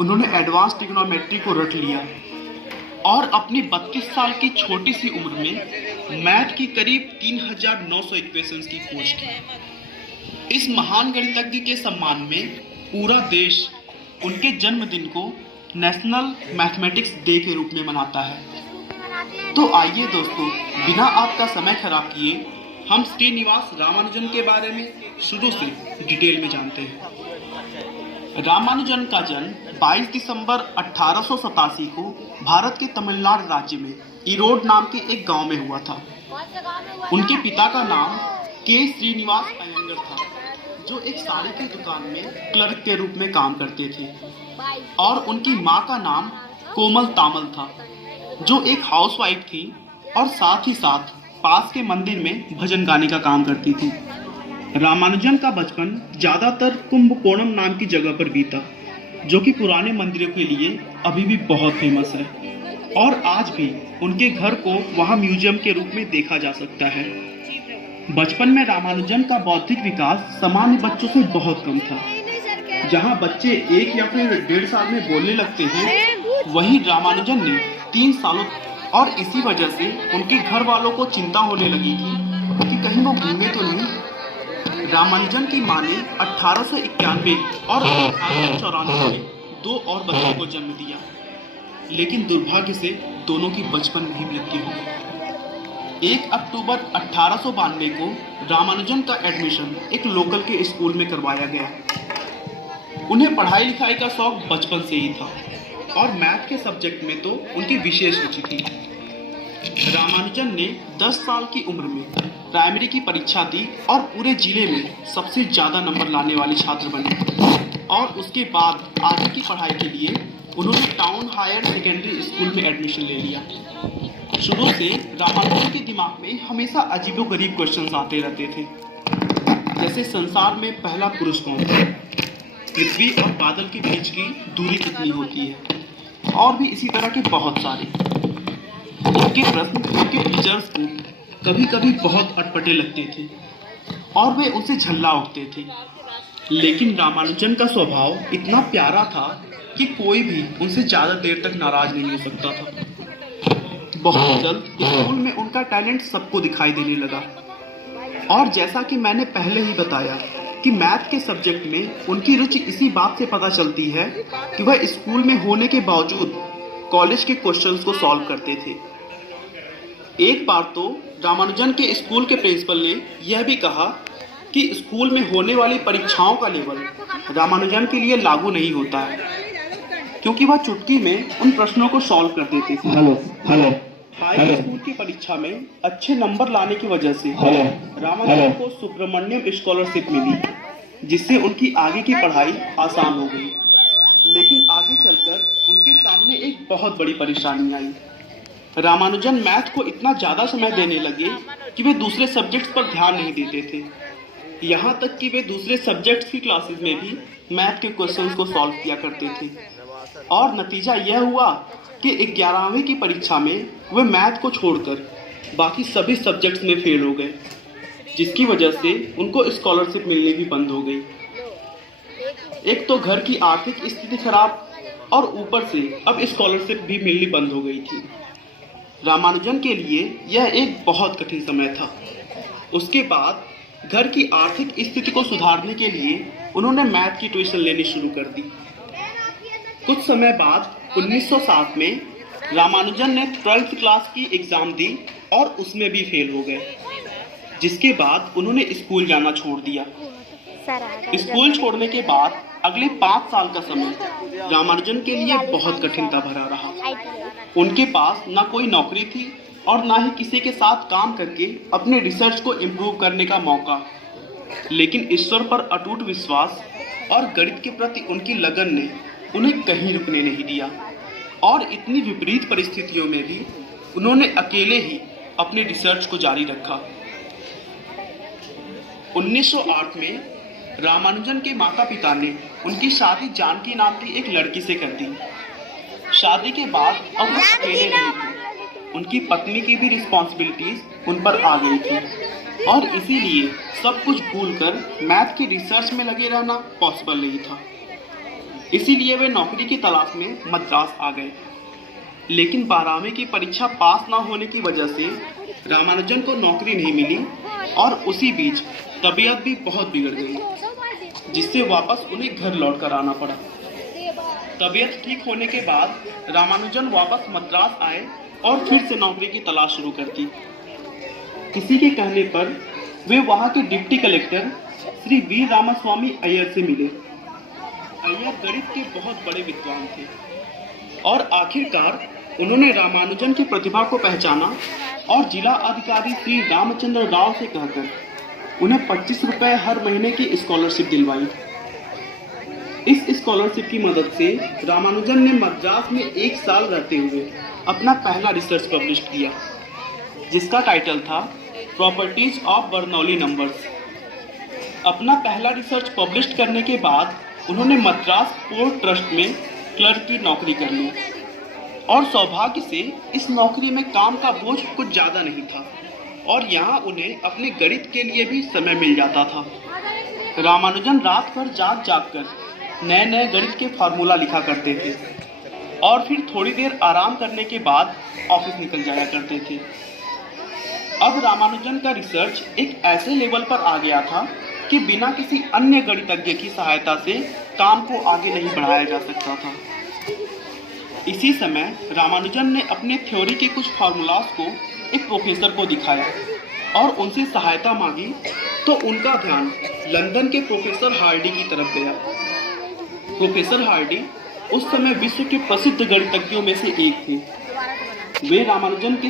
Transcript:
उन्होंने advance trigonometry को रट लिया और अपनी 32 साल की छोटी सी उम्र में मैथ की करीब 3900 इक्वेशंस की खोज की। इस महान गणितज्ञ के सम्मान में पूरा देश उनके जन्मदिन को नेशनल मैथमेटिक्स डे के रूप में मनाता है। तो आइए दोस्तों, बिना आपका समय खराब किए हम श्रीनिवास रामानुजन के बारे में शुरू से डिटेल में जानते हैं। रामानुजन का जन्म 22 दिसंबर 1887 को भारत के तमिलनाडु राज्य में ईरोड नाम के एक गांव में हुआ था। उनके पिता का नाम के श्रीनिवास अयंगर था, जो एक साड़ी की दुकान में क्लर्क के रूप में काम करते थे, और उनकी मां का नाम कोमल तामल था, जो एक हाउसवाइफ थी और साथ ही साथ पास के मंदिर में भजन गाने का काम करती थी। रामानुजन का बचपन ज़्यादातर कुंभकोणम नाम की जगह पर बीता, जो कि पुराने मंदिरों के लिए अभी भी बहुत फेमस है, और आज भी उनके घर को वहां म्यूजियम के रूप में देखा जा सकता है। बचपन में रामानुजन का बौद्धिक विकास सामान्य बच्चों से बहुत कम था। जहां बच्चे 1 या फिर 1.5 साल में बोलने लगते हैं, वहीं रामानुजन ने 3 सालों, और इसी वजह से उनके घर वालों को चिंता होने लगी थी कि कहीं वो गूंगे तो नहीं। रामानुजन की मां ने 1891 और 1894 में 2 और बच्चों को जन्म दिया, लेकिन दुर्भाग्य से दोनों की बचपन में ही मृत्यु हो गई। 1 अक्टूबर 1892 को रामानुजन का एडमिशन एक लोकल के स्कूल में करवाया गया। उन्हें पढ़ाई लिखाई का शौक बचपन से ही था, और मैथ के सब्जेक्ट में तो उनकी विशेष रुचि थी। रामानुजन ने 10 साल की उम्र में प्राइमरी की परीक्षा दी और पूरे जिले में सबसे ज़्यादा नंबर लाने वाले छात्र बने, और उसके बाद आगे की पढ़ाई के लिए उन्होंने टाउन हायर सेकेंडरी स्कूल में एडमिशन ले लिया। शुरू से रामानुजन के दिमाग में हमेशा अजीबोगरीब क्वेश्चंस आते रहते थे, जैसे संसार में पहला पुरुष कौन था, पृथ्वी और बादल के बीच की दूरी कितनी होती है, और भी इसी तरह के बहुत सारे। उनके प्रश्न उनके टीचर्स को कभी कभी बहुत अटपटे लगते थे और वे उनसे झल्ला उठते थे, लेकिन रामानुजन का स्वभाव इतना प्यारा था कि कोई भी उनसे ज़्यादा देर तक नाराज नहीं हो सकता था। बहुत जल्द स्कूल में उनका टैलेंट सबको दिखाई देने लगा, और जैसा कि मैंने पहले ही बताया कि मैथ के सब्जेक्ट में उनकी रुचि इसी बात से पता चलती है कि वह स्कूल में होने के बावजूद कॉलेज के क्वेश्चंस को सॉल्व करते थे। एक बार तो रामानुजन के स्कूल के प्रिंसिपल ने यह भी कहा कि स्कूल में होने वाली परीक्षाओं का लेवल रामानुजन के लिए लागू नहीं होता है, क्योंकि वह चुटकी में उन प्रश्नों को सॉल्व कर देते थे। हाई स्कूल की परीक्षा में अच्छे नंबर लाने की वजह से रामानुजन को सुब्रमण्यम स्कॉलरशिप मिली, जिससे उनकी आगे की पढ़ाई आसान हो गई। लेकिन आगे चलकर उनके सामने एक बहुत बड़ी परेशानी आई। रामानुजन मैथ को इतना ज़्यादा समय देने लगे कि वे दूसरे सब्जेक्ट्स पर ध्यान नहीं देते थे। यहाँ तक कि वे दूसरे सब्जेक्ट्स की क्लासेस में भी मैथ के क्वेश्चंस को सॉल्व किया करते थे, और नतीजा यह हुआ कि 11वीं की परीक्षा में वे मैथ को छोड़कर बाकी सभी सब्जेक्ट्स में फेल हो गए, जिसकी वजह से उनको स्कॉलरशिप मिलनी भी बंद हो गई। एक तो घर की आर्थिक स्थिति खराब, और ऊपर से अब स्कॉलरशिप भी मिलनी बंद हो गई थी। रामानुजन के लिए यह एक बहुत कठिन समय था। उसके बाद घर की आर्थिक स्थिति को सुधारने के लिए उन्होंने मैथ की ट्यूशन लेनी शुरू कर दी। कुछ समय बाद 1907 में रामानुजन ने 12th क्लास की एग्ज़ाम दी और उसमें भी फेल हो गए, जिसके बाद उन्होंने स्कूल जाना छोड़ दिया। स्कूल छोड़ने के बाद अगले 5 साल का समय रामानुजन के लिए बहुत कठिनता भरा रहा। उनके पास ना कोई नौकरी थी और ना ही किसी के साथ काम करके अपने रिसर्च को इम्प्रूव करने का मौका, लेकिन ईश्वर पर अटूट विश्वास और गणित के प्रति उनकी लगन ने उन्हें कहीं रुकने नहीं दिया, और इतनी विपरीत परिस्थितियों में भी उन्होंने अकेले ही अपने रिसर्च को जारी रखा। 1908 में रामानुजन के माता पिता ने उनकी शादी जानकी नाम की एक लड़की से कर दी। शादी के बाद अब वो अकेले नहीं थे, उनकी पत्नी की भी रिस्पॉन्सिबिलिटीज उन पर आ गई थी, और इसीलिए सब कुछ भूलकर मैथ की रिसर्च में लगे रहना पॉसिबल नहीं था। इसीलिए वे नौकरी की तलाश में मद्रास आ गए। लेकिन 12वीं की परीक्षा पास न होने की वजह से रामानुजन को नौकरी नहीं मिली और उसी बीच तबीयत भी बहुत बिगड़ गई, जिससे वापस उन्हें घर लौट कर आना पड़ा। तबीयत ठीक होने के बाद रामानुजन वापस मद्रास आए और फिर से नौकरी की तलाश शुरू कर दी। किसी के कहने पर वे वहां के deputy collector Shri V Ramaswamy Iyer से मिले। अय्यर गणित के बहुत बड़े विद्वान थे और आखिरकार उन्होंने रामानुजन की प्रतिभा को पहचाना और जिला अधिकारी श्री रामचंद्र राव से कहकर उन्हें 25 रुपए हर महीने की स्कॉलरशिप दिलवाई। इस स्कॉलरशिप की मदद से रामानुजन ने मद्रास में 1 साल रहते हुए अपना पहला रिसर्च पब्लिश किया, जिसका टाइटल था प्रॉपर्टीज ऑफ बर्नौली नंबर्स। अपना पहला रिसर्च पब्लिश करने के बाद उन्होंने मद्रास पोर्ट ट्रस्ट में क्लर्क की नौकरी कर ली और सौभाग्य से इस नौकरी में काम का बोझ कुछ ज़्यादा नहीं था और यहाँ उन्हें अपने गणित के लिए भी समय मिल जाता था। रामानुजन रात भर जाग कर नए नए गणित के फार्मूला लिखा करते थे और फिर थोड़ी देर आराम करने के बाद ऑफिस निकल जाया करते थे। अब रामानुजन का रिसर्च एक ऐसे लेवल पर आ गया था कि बिना किसी अन्य गणितज्ञ की सहायता से काम को आगे नहीं बढ़ाया जा सकता था। इसी समय रामानुजन ने अपने थ्योरी के कुछ फार्मूलाज को एक प्रोफेसर को दिखाया और उनसे सहायता मांगी, तो उनका ध्यान लंदन के प्रोफेसर हार्डी की तरफ गया। प्रोफेसर हार्डी उस समय विश्व के प्रसिद्ध गणितज्ञों में से एक थे। वे रामानुजन के